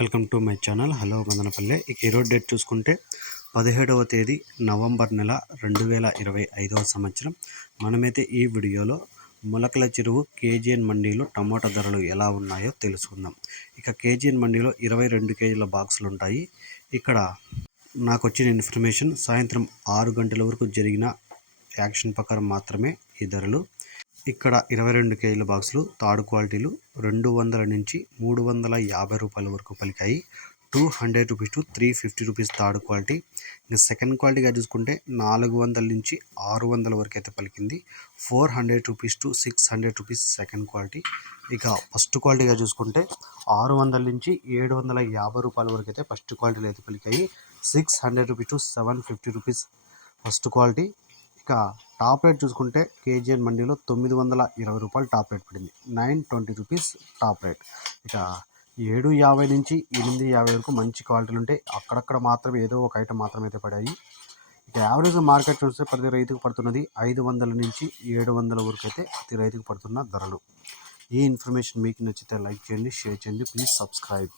Welcome to my channel. Hello Madanapalle. ఇక ఈరోజు date చూసుకుంటే పదిహేడవ తేదీ నవంబర్ నెల రెండు వేల ఇరవై ఐదవ సంవత్సరం. మనమైతే ఈ వీడియోలో మొలకల చెరువు కేజీఎన్ మండీలో టమాటా ధరలు ఎలా ఉన్నాయో తెలుసుకుందాం. ఇక కేజీఎన్ మండీలో ఇరవై రెండు కేజీల బాక్సులు ఉంటాయి. ఇక్కడ నాకు వచ్చిన ఇన్ఫర్మేషన్ సాయంత్రం ఆరు గంటల వరకు జరిగిన యాక్షన్ ప్రకారం మాత్రమే ఈ ధరలు. ఇక్కడ ఇరవై రెండు కేజీల బాక్సులు థర్డ్ క్వాలిటీలు రెండు వందల నుంచి మూడు వందల యాభై రూపాయల వరకు పలికాయి. Two hundred rupees to three fifty rupees third quality. ఇంకా సెకండ్ క్వాలిటీగా చూసుకుంటే నాలుగు వందల నుంచి ఆరు వందల వరకు అయితే పలికింది. Four hundred rupees to six hundred rupees second quality. ఇక ఫస్ట్ క్వాలిటీగా చూసుకుంటే ఆరు వందల నుంచి ఏడు వందల యాభై రూపాయల వరకు అయితే ఫస్ట్ క్వాలిటీలు అయితే పలికాయి. Six hundred rupees to seven fifty rupees first quality. ఇక టాప్ రేట్ చూసుకుంటే కేజీఎన్ మండీలో తొమ్మిది వందల ఇరవై రూపాయలు టాప్ రేట్ పడింది. Nine twenty rupees top rate. ఇక ఏడు యాభై నుంచి ఎనిమిది యాభై వరకు మంచి క్వాలిటీలు ఉంటాయి అక్కడక్కడ మాత్రమే ఏదో ఒక ఐటమ్ మాత్రమే అయితే పడాయి. ఇక యావరేజ్ మార్కెట్ చూస్తే ప్రతి రైతుకు పడుతున్నది ఐదు వందల నుంచి ఏడు వందల వరకు అయితే ప్రతి రైతుకు పడుతున్న ధరలు. ఈ ఇన్ఫర్మేషన్ మీకు నచ్చితే లైక్ చేయండి షేర్ చేయండి ప్లీజ్ సబ్స్క్రైబ్.